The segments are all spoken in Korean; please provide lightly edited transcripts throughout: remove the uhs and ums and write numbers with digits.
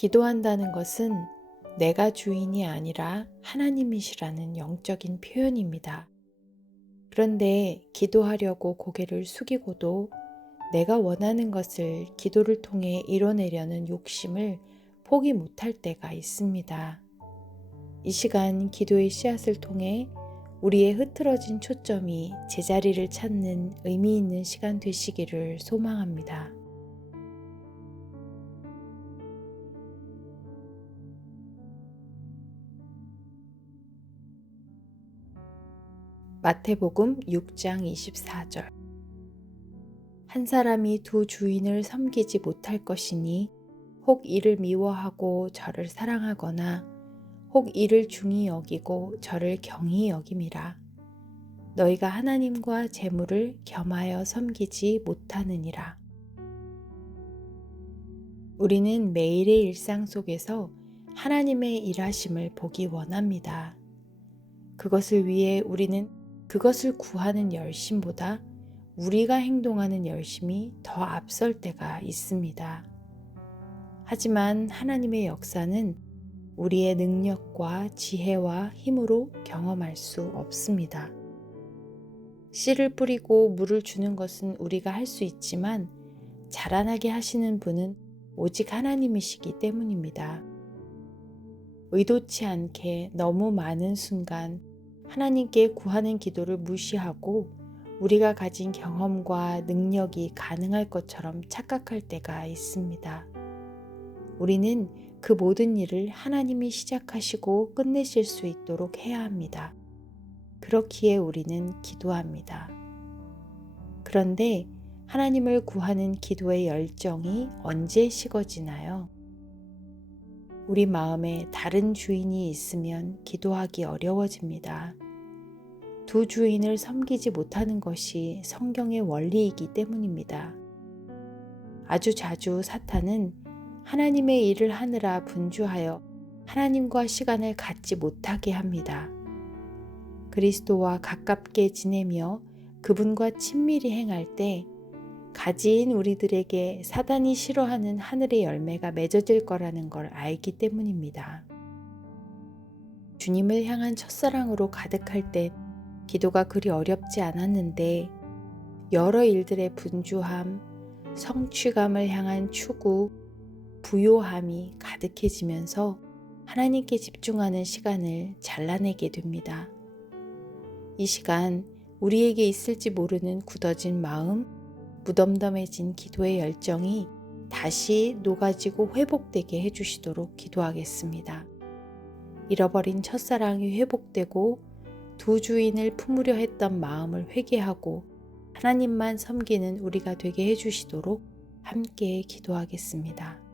기도한다는 것은 내가 주인이 아니라 하나님이시라는 영적인 표현입니다. 그런데 기도하려고 고개를 숙이고도 내가 원하는 것을 기도를 통해 이뤄내려는 욕심을 포기 못할 때가 있습니다. 이 시간 기도의 씨앗을 통해 우리의 흐트러진 초점이 제자리를 찾는 의미 있는 시간 되시기를 소망합니다. 마태복음 6장 24절. 한 사람이 두 주인을 섬기지 못할 것이니 혹 이를 미워하고 저를 사랑하거나 혹 이를 중히 여기고 저를 경히 여김이라. 너희가 하나님과 재물을 겸하여 섬기지 못하느니라. 우리는 매일의 일상 속에서 하나님의 일하심을 보기 원합니다. 그것을 위해 우리는 그것을 구하는 열심보다 우리가 행동하는 열심이 더 앞설 때가 있습니다. 하지만 하나님의 역사는 우리의 능력과 지혜와 힘으로 경험할 수 없습니다. 씨를 뿌리고 물을 주는 것은 우리가 할 수 있지만 자라나게 하시는 분은 오직 하나님이시기 때문입니다. 의도치 않게 너무 많은 순간 하나님께 구하는 기도를 무시하고 우리가 가진 경험과 능력이 가능할 것처럼 착각할 때가 있습니다. 우리는 그 모든 일을 하나님이 시작하시고 끝내실 수 있도록 해야 합니다. 그렇기에 우리는 기도합니다. 그런데 하나님을 구하는 기도의 열정이 언제 식어지나요? 우리 마음에 다른 주인이 있으면 기도하기 어려워집니다. 두 주인을 섬기지 못하는 것이 성경의 원리이기 때문입니다. 아주 자주 사탄은 하나님의 일을 하느라 분주하여 하나님과 시간을 갖지 못하게 합니다. 그리스도와 가깝게 지내며 그분과 친밀히 행할 때 가지인 우리들에게 사단이 싫어하는 하늘의 열매가 맺어질 거라는 걸 알기 때문입니다. 주님을 향한 첫사랑으로 가득할 때 기도가 그리 어렵지 않았는데 여러 일들의 분주함, 성취감을 향한 추구, 부요함이 가득해지면서 하나님께 집중하는 시간을 잘라내게 됩니다. 이 시간 우리에게 있을지 모르는 굳어진 마음, 무덤덤해진 기도의 열정이 다시 녹아지고 회복되게 해주시도록 기도하겠습니다. 잃어버린 첫사랑이 회복되고 두 주인을 품으려 했던 마음을 회개하고 하나님만 섬기는 우리가 되게 해주시도록 함께 기도하겠습니다.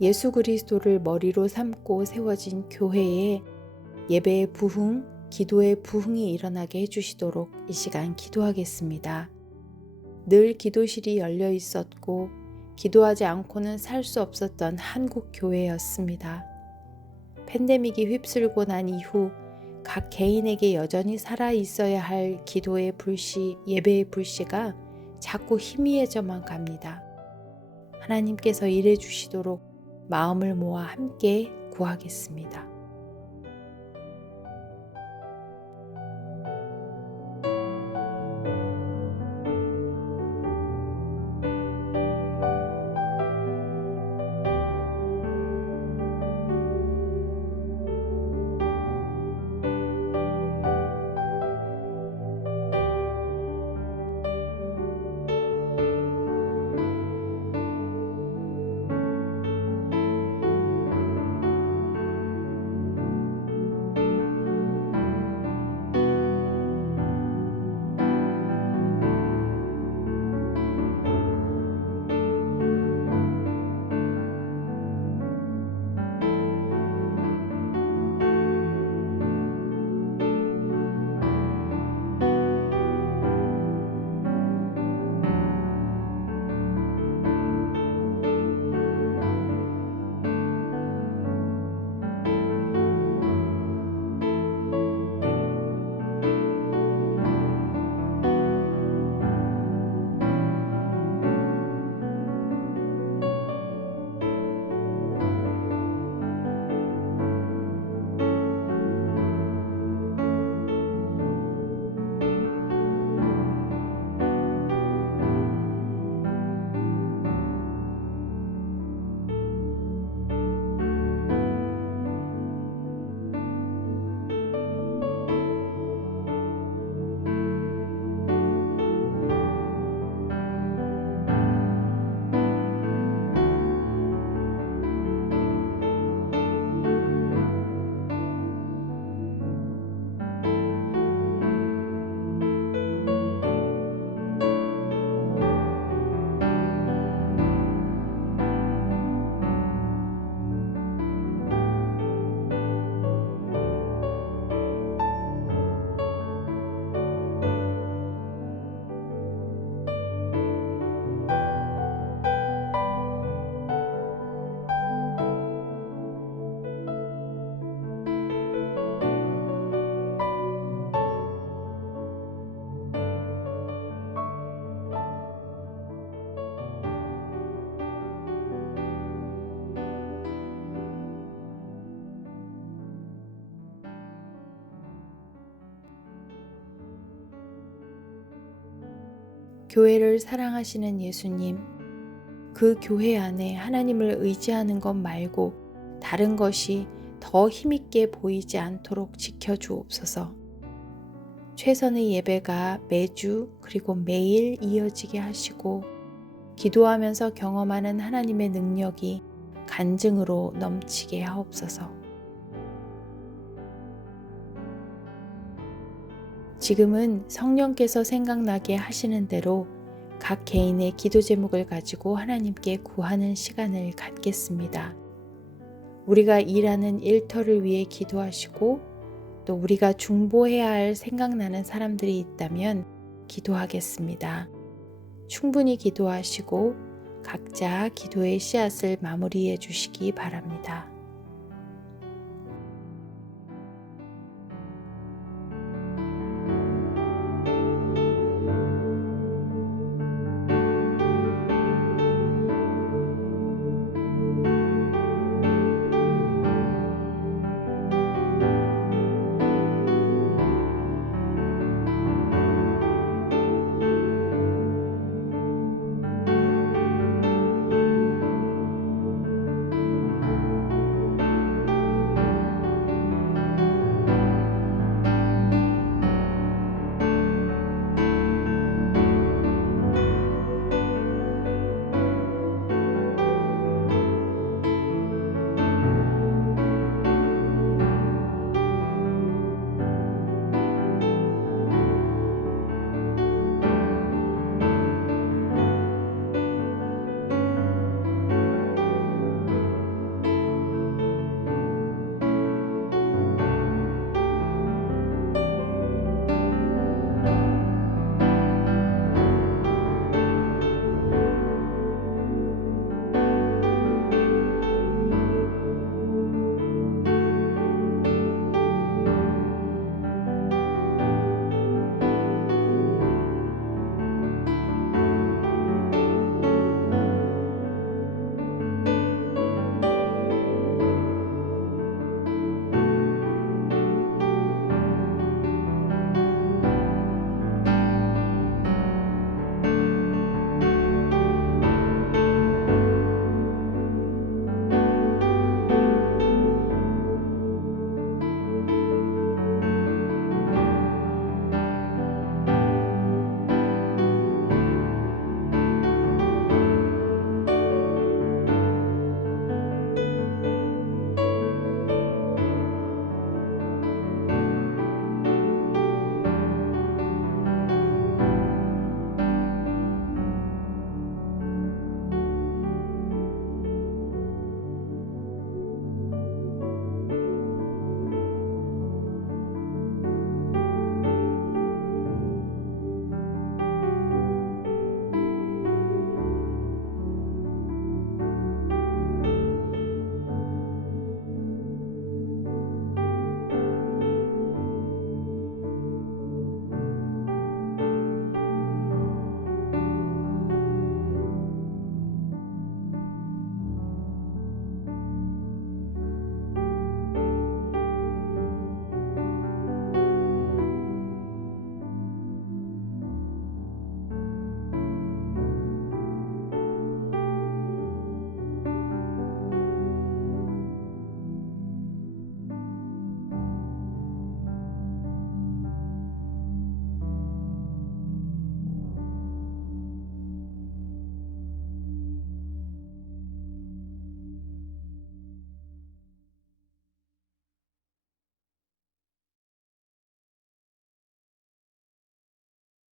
예수 그리스도를 머리로 삼고 세워진 교회에 예배의 부흥, 기도의 부흥이 일어나게 해주시도록 이 시간 기도하겠습니다. 늘 기도실이 열려 있었고 기도하지 않고는 살 수 없었던 한국 교회였습니다. 팬데믹이 휩쓸고 난 이후 각 개인에게 여전히 살아 있어야 할 기도의 불씨, 예배의 불씨가 자꾸 희미해져만 갑니다. 하나님께서 일해 주시도록 마음을 모아 함께 구하겠습니다. 교회를 사랑하시는 예수님, 그 교회 안에 하나님을 의지하는 것 말고 다른 것이 더 힘있게 보이지 않도록 지켜주옵소서. 최선의 예배가 매주 그리고 매일 이어지게 하시고 기도하면서 경험하는 하나님의 능력이 간증으로 넘치게 하옵소서. 지금은 성령께서 생각나게 하시는 대로 각 개인의 기도 제목을 가지고 하나님께 구하는 시간을 갖겠습니다. 우리가 일하는 일터를 위해 기도하시고 또 우리가 중보해야 할 생각나는 사람들이 있다면 기도하겠습니다. 충분히 기도하시고 각자 기도의 씨앗을 마무리해 주시기 바랍니다.